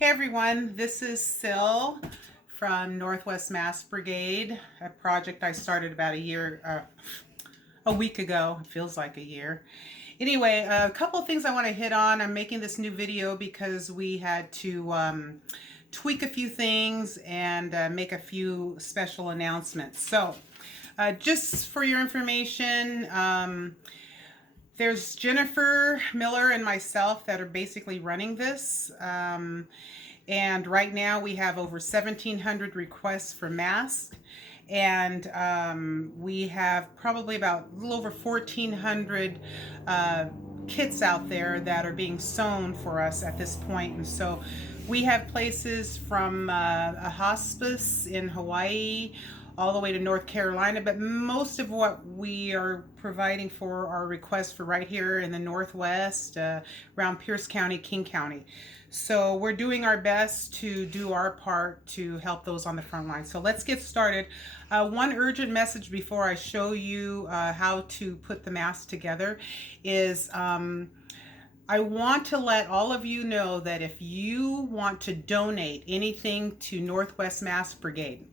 Hey everyone, this is Sil from Northwest Mask Brigade, a project I started about a week ago. It feels like a year. Anyway, a couple of things I want to hit on. I'm making this new video because we had to tweak a few things and make a few special announcements. So, just for your information, there's Jennifer Miller and myself that are basically running this. And right now we have over 1,700 requests for masks. And we have probably about a little over 1,400 kits out there that are being sewn for us at this point. And so we have places from a hospice in Hawaii all the way to North Carolina, but most of what we are providing for are requests for right here in the Northwest, around Pierce County, King County. So we're doing our best to do our part to help those on the front line. So let's get started. One urgent message before I show you how to put the mask together is I want to let all of you know that if you want to donate anything to Northwest Mask Brigade,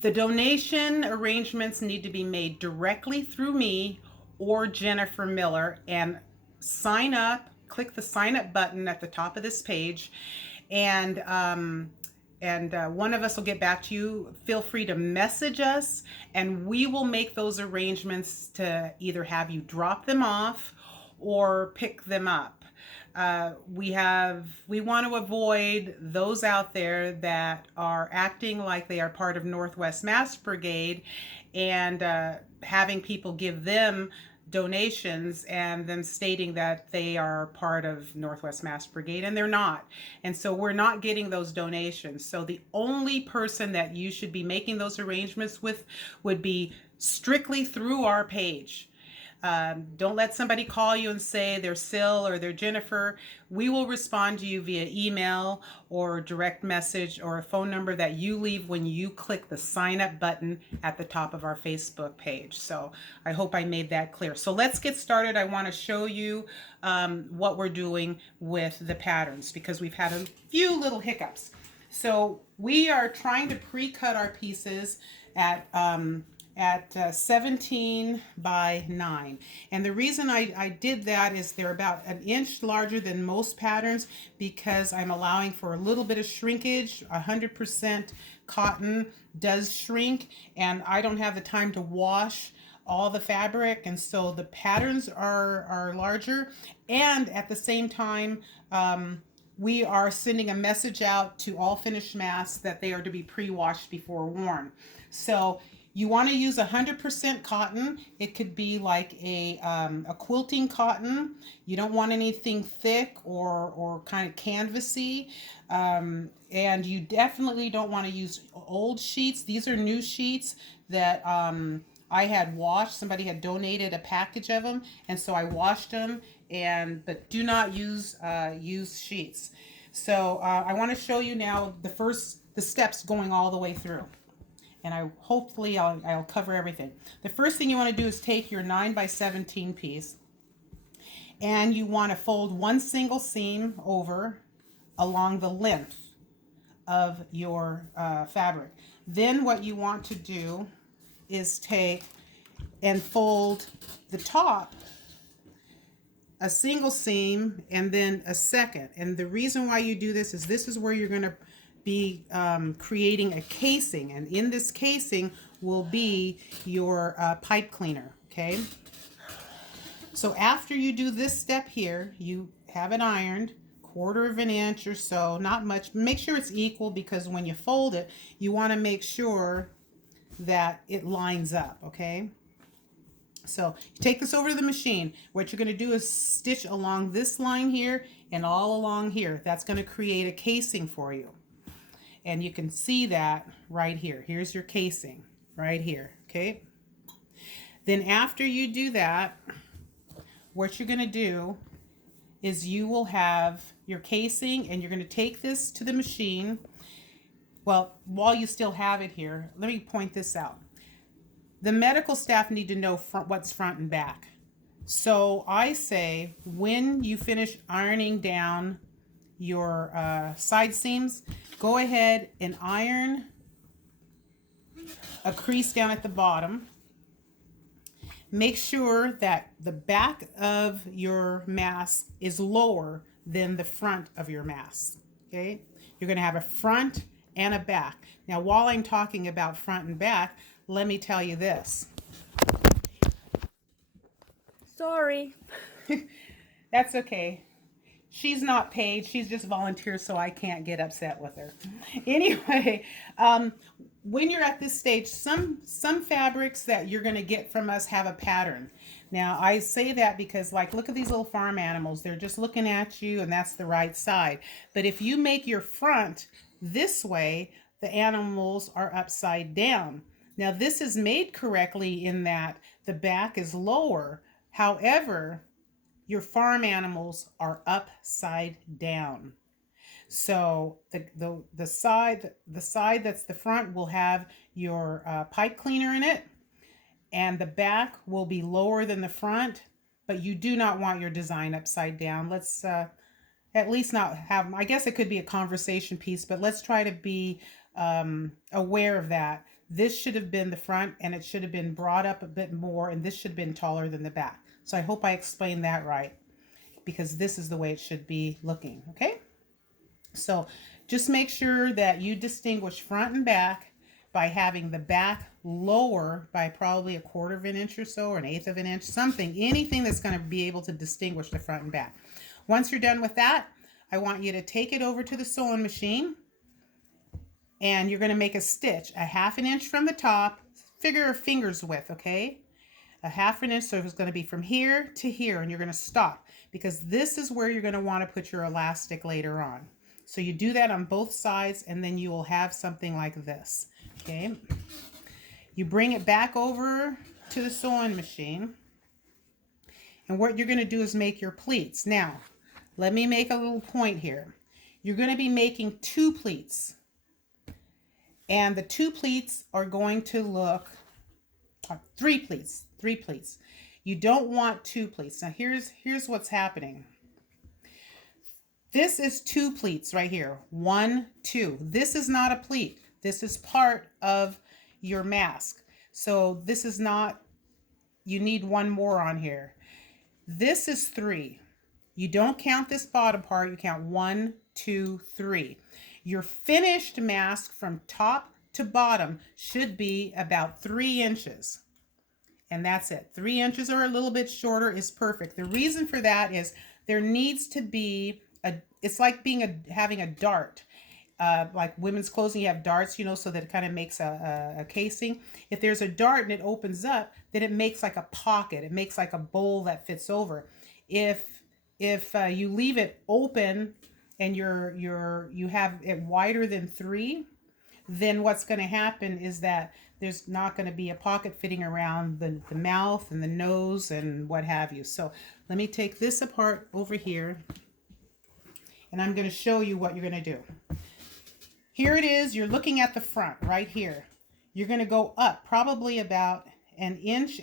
the donation arrangements need to be made directly through me or Jennifer Miller, and sign up. Click the sign up button at the top of this page, and one of us will get back to you. Feel free to message us, and we will make those arrangements to either have you drop them off or pick them up. We want to avoid those out there that are acting like they are part of Northwest Mask Brigade and having people give them donations and then stating that they are part of Northwest Mask Brigade, and they're not. And so we're not getting those donations. So the only person that you should be making those arrangements with would be strictly through our page. Don't let somebody call you and say they're Sil or they're Jennifer. We will respond to you via email or direct message or a phone number that you leave when you click the sign up button at the top of our Facebook page. So I hope I made that clear. So let's get started. I want to show you what we're doing with the patterns because we've had a few little hiccups. So we are trying to pre-cut our pieces at 17 by 9. And the reason I did that is they're about an inch larger than most patterns because I'm allowing for a little bit of shrinkage. 100% cotton does shrink, and I don't have the time to wash all the fabric, and so the patterns are larger. And at the same time, we are sending a message out to all finished masks that they are to be pre-washed before worn. So you want to use 100% cotton. It could be like a quilting cotton. You don't want anything thick or kind of canvasy. And you definitely don't want to use old sheets. These are new sheets that I had washed. Somebody had donated a package of them, and so I washed them. But do not use used sheets. So I want to show you now the steps going all the way through. And hopefully I'll cover everything. The first thing you want to do is take your 9 by 17 piece, and you want to fold one single seam over along the length of your fabric. Then what you want to do is take and fold the top a single seam and then a second. And the reason why you do this is where you're going to be creating a casing, and in this casing will be your pipe cleaner. Okay, so after you do this step here, you have it ironed 1/4 of an inch or so, not much. Make sure it's equal because when you fold it, you want to make sure that it lines up. Okay, so you take this over to the machine. What you're going to do is stitch along this line here and all along here. That's going to create a casing for you. And you can see that right here. Here's your casing right here, okay? Then after you do that, what you're going to do is you will have your casing, and you're going to take this to the machine. Well, while you still have it here, let me point this out. The medical staff need to know what's front and back. So I say when you finish ironing down your side seams, go ahead and iron a crease down at the bottom. Make sure that the back of your mask is lower than the front of your mask. Okay, you're going to have a front and a back. Now, while I'm talking about front and back, let me tell you this. Sorry. That's okay. She's not paid. She's just volunteer, so I can't get upset with her. Anyway, when you're at this stage, some fabrics that you're going to get from us have a pattern. Now, I say that because, like, look at these little farm animals. They're just looking at you, and that's the right side. But if you make your front this way, the animals are upside down. Now, this is made correctly in that the back is lower. However, your farm animals are upside down. So the side that's the front will have your pipe cleaner in it, and the back will be lower than the front. But you do not want your design upside down. Let's at least not have. I guess it could be a conversation piece, but let's try to be aware of that. This should have been the front, and it should have been brought up a bit more, and this should have been taller than the back. So I hope I explained that right, because this is the way it should be looking, okay? So just make sure that you distinguish front and back by having the back lower by probably 1/4 of an inch or so, or 1/8 of an inch, something, anything that's going to be able to distinguish the front and back. Once you're done with that, I want you to take it over to the sewing machine, and you're going to make a stitch 1/2 an inch from the top, figure a finger's width, okay? 1/2 an inch, so it's going to be from here to here, and you're going to stop, because this is where you're going to want to put your elastic later on. So you do that on both sides, and then you will have something like this, okay? You bring it back over to the sewing machine, and what you're going to do is make your pleats. Now, let me make a little point here. You're going to be making 2 pleats, and the 2 pleats are going to look 3 pleats. You don't want 2 pleats. Now here's what's happening. This is 2 pleats right here. 1, 2. This is not a pleat. This is part of your mask. So this is not, you need 1 more on here. This is 3. You don't count this bottom part. You count 1, 2, 3. Your finished mask from top to bottom should be about 3 inches. And that's it. 3 inches or a little bit shorter is perfect. The reason for that is there needs to be it's like having a dart. Like women's clothing, you have darts, you know, so that it kind of makes a casing. If there's a dart and it opens up, then it makes like a pocket. It makes like a bowl that fits over. If you leave it open and you have it wider than 3, then what's going to happen is that there's not going to be a pocket fitting around the mouth and the nose and what have you. So let me take this apart over here, and I'm going to show you what you're going to do. Here it is. You're looking at the front right here. You're going to go up probably about 1.5 inches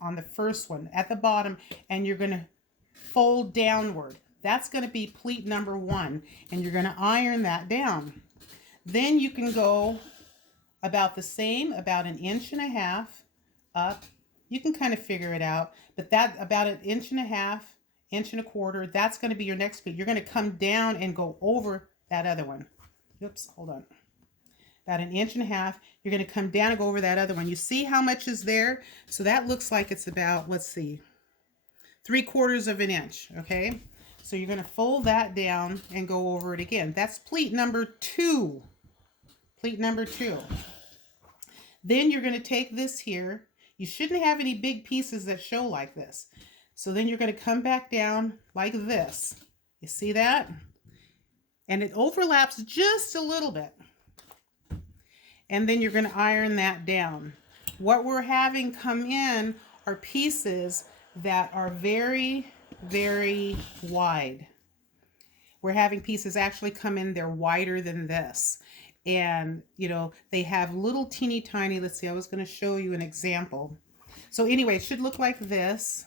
on the first one at the bottom, and you're going to fold downward. That's going to be pleat number 1, and you're going to iron that down. Then you can go about the same, about 1.5 inches up. You can kind of figure it out, but that about 1.5 inches, 1.25 inches, that's going to be your next pleat. You're going to come down and go over that other one. Oops, hold on. About 1.5 inches. You're going to come down and go over that other one. You see how much is there? So that looks like it's about, let's see, 3/4 of an inch, okay? So you're going to fold that down and go over it again. That's pleat number 2. Pleat number 2. Then you're going to take this here. You shouldn't have any big pieces that show like this. So then you're going to come back down like this. You see that? And it overlaps just a little bit. And then you're going to iron that down. What we're having come in are pieces that are very, very wide. We're having pieces actually come in, they're wider than this. And, you know, they have little teeny tiny, let's see, I was going to show you an example. So anyway, it should look like this.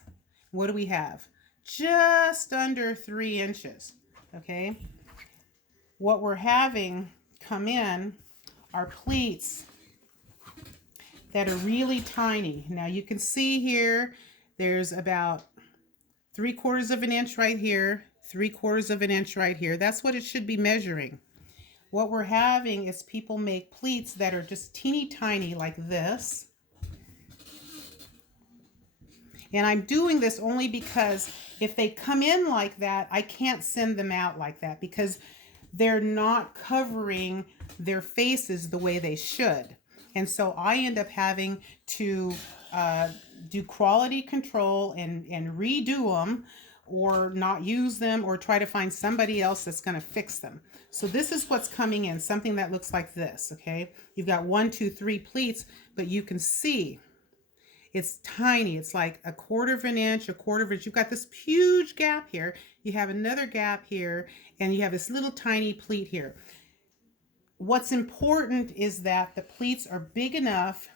What do we have? Just under 3 inches. Okay. what we're having come in are pleats that are really tiny. Now you can see here, there's about 3/4 of an inch right here, 3/4 of an inch right here. That's what it should be measuring. What we're having is people make pleats that are just teeny tiny like this. And I'm doing this only because if they come in like that, I can't send them out like that because they're not covering their faces the way they should. And so I end up having to do quality control and redo them or not use them or try to find somebody else that's going to fix them. So this is what's coming in, something that looks like this, okay? You've got 1, 2, 3 pleats, but you can see it's tiny. It's like 1/4 of an inch, 1/4 of an inch. You've got this huge gap here. You have another gap here, and you have this little tiny pleat here. What's important is that the pleats are big enough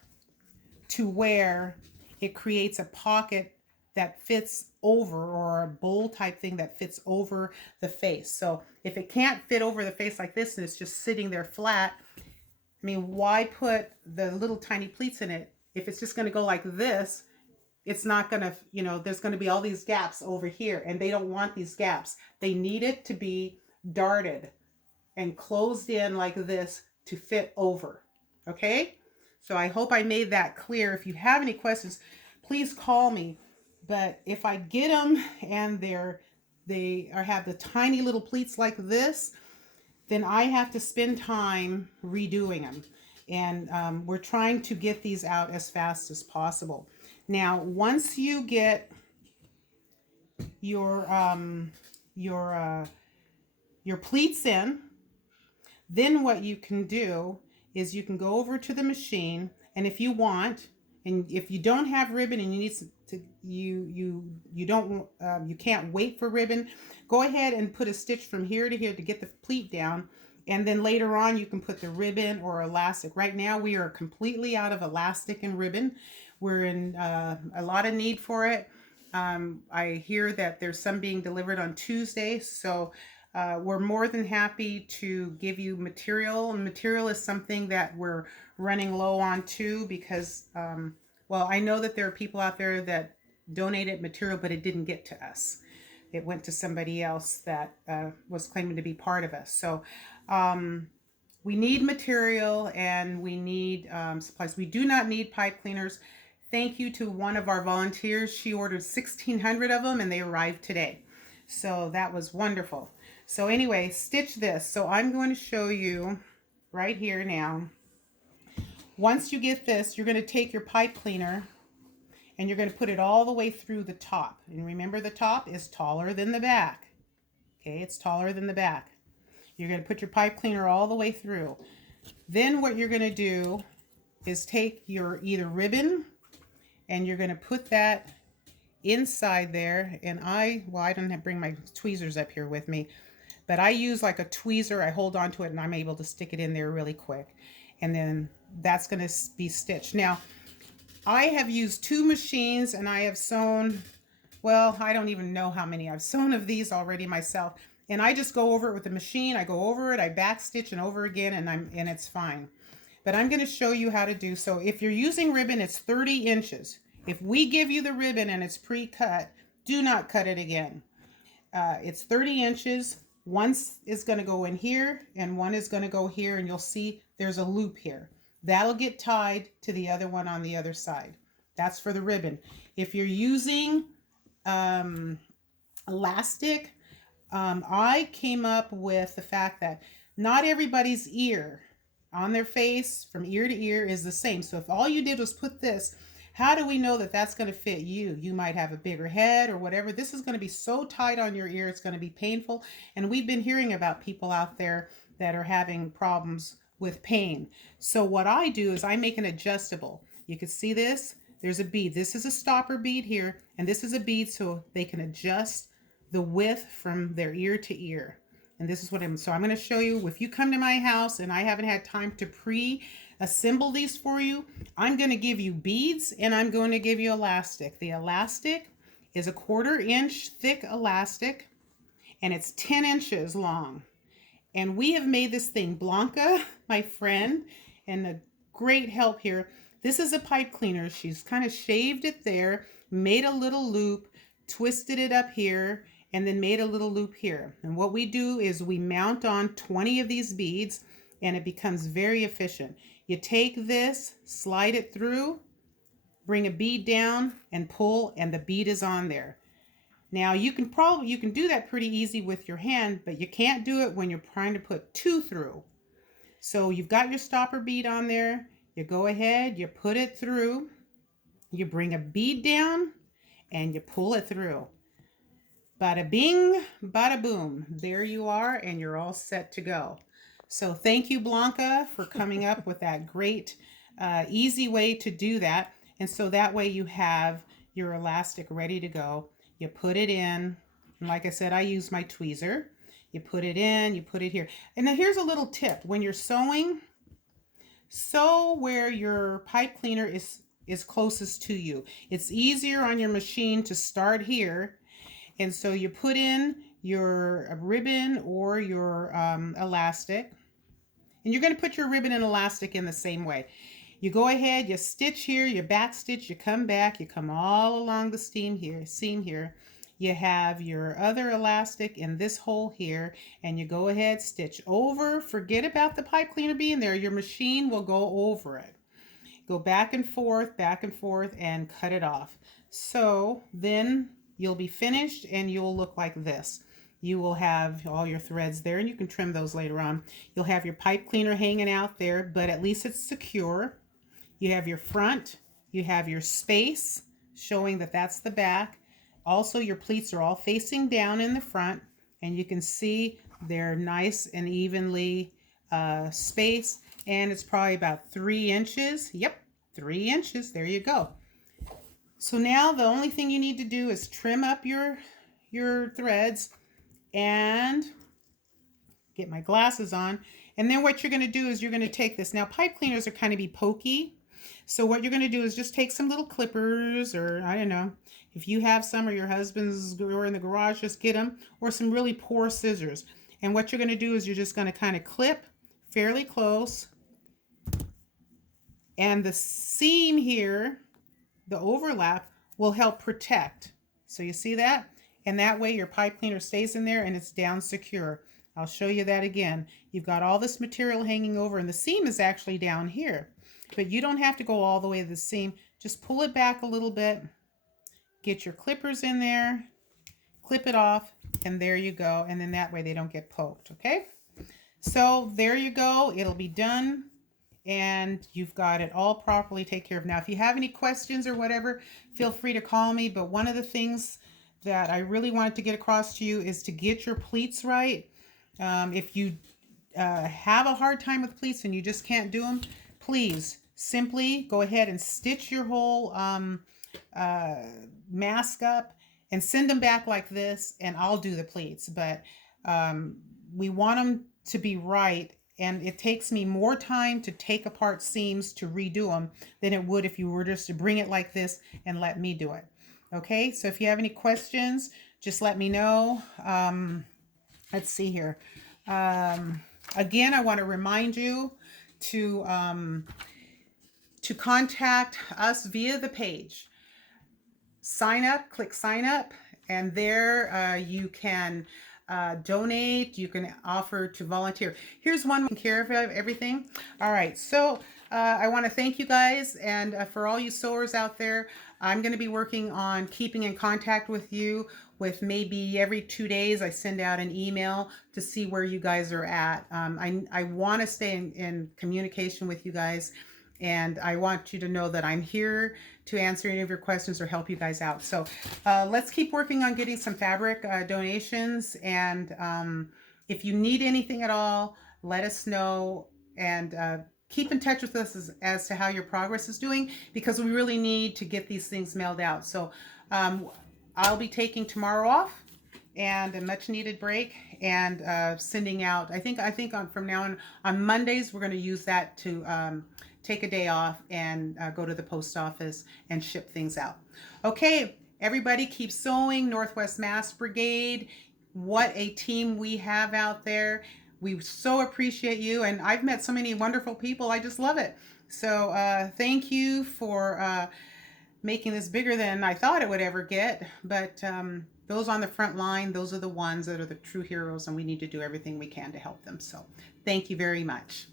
to where it creates a pocket that fits over, or a bowl type thing that fits over the face. So if it can't fit over the face like this and it's just sitting there flat, I mean, why put the little tiny pleats in it? If it's just going to go like this, it's not going to, there's going to be all these gaps over here, and they don't want these gaps. They need it to be darted and closed in like this to fit over. Okay? So I hope I made that clear. If you have any questions, please call me. But if I get them and they have the tiny little pleats like this, then I have to spend time redoing them. And we're trying to get these out as fast as possible. Now, once you get your pleats in, then what you can do is you can go over to the machine, and if you want, and if you don't have ribbon and you need to, you can't wait for ribbon, go ahead and put a stitch from here to here to get the pleat down, and then later on you can put the ribbon or elastic. Right now we are completely out of elastic and ribbon. We're in a lot of need for it. I hear that there's some being delivered on Tuesday, so we're more than happy to give you material. And material is something that we're running low on too, because, well, I know that there are people out there that donated material, but it didn't get to us. It went to somebody else that was claiming to be part of us. So we need material, and we need supplies. We do not need pipe cleaners. Thank you to one of our volunteers. She ordered 1,600 of them, and they arrived today. So that was wonderful. So anyway, stitch this. So I'm going to show you right here now. Once you get this, you're going to take your pipe cleaner and you're going to put it all the way through the top. And remember, the top is taller than the back. Okay, it's taller than the back. You're going to put your pipe cleaner all the way through. Then what you're going to do is take your either ribbon, and you're going to put that inside there. And I don't have bring my tweezers up here with me, but I use like a tweezer. I hold on to it and I'm able to stick it in there really quick. And then that's going to be stitched. Now, I have used 2 machines, and I have sewn, well, I don't even know how many I've sewn of these already myself. And I just go over it with the machine. I go over it, I back stitch and over again, and it's fine. But I'm going to show you how to do. So if you're using ribbon, it's 30 inches. If we give you the ribbon and it's pre-cut, do not cut it again. It's 30 inches. One is going to go in here and one is going to go here, and you'll see there's a loop here. That'll get tied to the other one on the other side. That's for the ribbon. If you're using elastic, I came up with the fact that not everybody's ear on their face from ear to ear is the same. So if all you did was put this, how do we know that that's going to fit you? You might have a bigger head or whatever. This is going to be so tight on your ear, it's going to be painful. And we've been hearing about people out there that are having problems with pain. So what I do is I make an adjustable. You can see this. There's a bead. This is a stopper bead here, and this is a bead so they can adjust the width from their ear to ear. And this is what I'm going to show you. If you come to my house and I haven't had time to assemble these for you, I'm going to give you beads and I'm going to give you elastic. The elastic is a 1/4 inch thick elastic, and it's 10 inches long. And we have made this thing. Blanca, my friend, and a great help here. This is a pipe cleaner. She's kind of shaved it there, made a little loop, twisted it up here, and then made a little loop here. And what we do is we mount on 20 of these beads, and it becomes very efficient. You take this, slide it through, bring a bead down and pull, and the bead is on there. Now you can do that pretty easy with your hand, but you can't do it when you're trying to put two through. So you've got your stopper bead on there. You go ahead, you put it through, you bring a bead down, and you pull it through. Bada bing, bada boom. There you are, and you're all set to go. So thank you, Blanca, for coming up with that great, easy way to do that. And so that way you have your elastic ready to go. You put it in. And like I said, I use my tweezer. You put it in, you put it here. And now here's a little tip. When you're sewing, sew where your pipe cleaner is closest to you. It's easier on your machine to start here. And so you put in your ribbon or your elastic. And you're going to put your ribbon and elastic in the same way. You go ahead, you stitch here, you back stitch, you come back, you come all along the seam here. You have your other elastic in this hole here, and you go ahead, stitch over. Forget about the pipe cleaner being there. Your machine will go over it. Go back and forth, and cut it off. So then you'll be finished, and you'll look like this. You will have all your threads there, and you can trim those later on. You'll have your pipe cleaner hanging out there, but at least it's secure. You have your front, you have your space showing that that's the back. Also, your pleats are all facing down in the front, and you can see they're nice and evenly spaced, and it's probably about 3 inches. Yep, 3 inches. There you go. So now the only thing you need to do is trim up your threads and get my glasses on. And then what you're going to do is you're going to take this. Now, pipe cleaners are kind of be pokey. So what you're going to do is just take some little clippers, or I don't know, if you have some, or your husband's, or in the garage, just get them, or some really poor scissors. And what you're going to do is you're just going to kind of clip fairly close. And the seam here, the overlap, will help protect. So you see that? And that way your pipe cleaner stays in there and it's down secure. I'll show you that again. You've got all this material hanging over, and the seam is actually down here. But you don't have to go all the way to the seam. Just pull it back a little bit. Get your clippers in there. Clip it off, and there you go. And then that way they don't get poked, okay? So there you go. It'll be done, and you've got it all properly taken care of. Now, if you have any questions or whatever, feel free to call me. But one of the things that I really wanted to get across to you is to get your pleats right. If you have a hard time with pleats and you just can't do them, please simply go ahead and stitch your whole mask up and send them back like this, and I'll do the pleats. But we want them to be right, and it takes me more time to take apart seams to redo them than it would if you were just to bring it like this and let me do it. Okay, so if you have any questions, just let me know. Let's see here. Again, I want to remind you to contact us via the page. Sign up, click sign up, and there you can donate, you can offer to volunteer. Here's one taking care of everything. All right, so I want to thank you guys, and for all you sewers out there, I'm going to be working on keeping in contact with you. With maybe every 2 days I send out an email to see where you guys are at. I want to stay in communication with you guys, and I want you to know that I'm here to answer any of your questions or help you guys out. So let's keep working on getting some fabric donations, and if you need anything at all, let us know, and keep in touch with us as to how your progress is doing, because we really need to get these things mailed out. So I'll be taking tomorrow off and a much needed break, and sending out, I think from now on Mondays, we're going to use that to take a day off and go to the post office and ship things out. Okay, everybody keep sewing. Northwest Mask Brigade, what a team we have out there. We so appreciate you, and I've met so many wonderful people. I just love it. So thank you for making this bigger than I thought it would ever get. But those on the front line, those are the ones that are the true heroes, and we need to do everything we can to help them. So thank you very much.